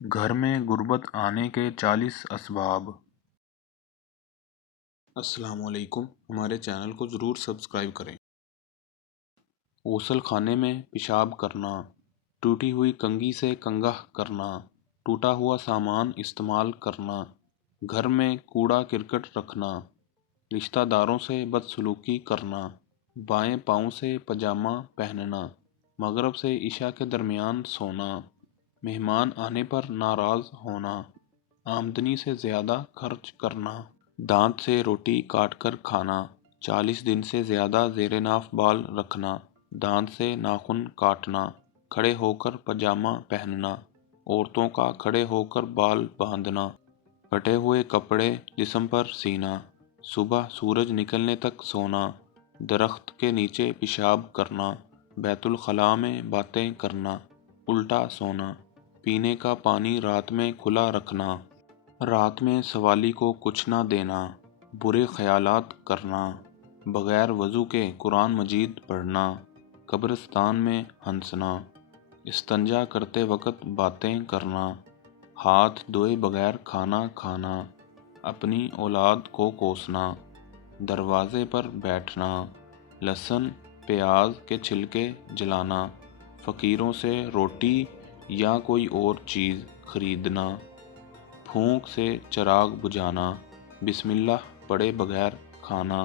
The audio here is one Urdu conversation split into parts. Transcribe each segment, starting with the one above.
گھر میں غربت آنے کے 40 اسباب۔ السلام علیکم، ہمارے چینل کو ضرور سبسکرائب کریں۔ غسل خانے میں پیشاب کرنا، ٹوٹی ہوئی کنگھی سے کنگھا کرنا، ٹوٹا ہوا سامان استعمال کرنا، گھر میں کوڑا کرکٹ رکھنا، رشتہ داروں سے بدسلوکی کرنا، بائیں پاؤں سے پاجامہ پہننا، مغرب سے عشاء کے درمیان سونا، مہمان آنے پر ناراض ہونا، آمدنی سے زیادہ خرچ کرنا، دانت سے روٹی کاٹ کر کھانا، 40 دن سے زیادہ زیر ناف بال رکھنا، دانت سے ناخن کاٹنا، کھڑے ہو کر پاجامہ پہننا، عورتوں کا کھڑے ہو کر بال باندھنا، پھٹے ہوئے کپڑے جسم پر سینا، صبح سورج نکلنے تک سونا، درخت کے نیچے پیشاب کرنا، بیت الخلاء میں باتیں کرنا، الٹا سونا، پینے کا پانی رات میں کھلا رکھنا، رات میں سوالی کو کچھ نہ دینا، برے خیالات کرنا، بغیر وضو کے قرآن مجید پڑھنا، قبرستان میں ہنسنا، استنجا کرتے وقت باتیں کرنا، ہاتھ دھوئے بغیر کھانا کھانا، اپنی اولاد کو کوسنا، دروازے پر بیٹھنا، لہسن پیاز کے چھلکے جلانا، فقیروں سے روٹی یا کوئی اور چیز خریدنا، پھونک سے چراغ بجھانا، بسم اللہ پڑھے بغیر کھانا،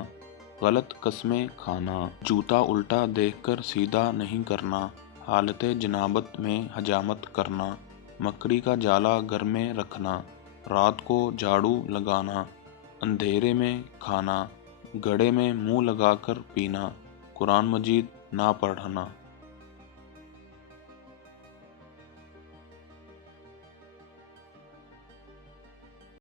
غلط قسمیں کھانا، جوتا الٹا دیکھ کر سیدھا نہیں کرنا، حالت جنابت میں حجامت کرنا، مکڑی کا جالا گھر میں رکھنا، رات کو جھاڑو لگانا، اندھیرے میں کھانا، گڑھے میں منہ لگا کر پینا، قرآن مجید نہ پڑھنا۔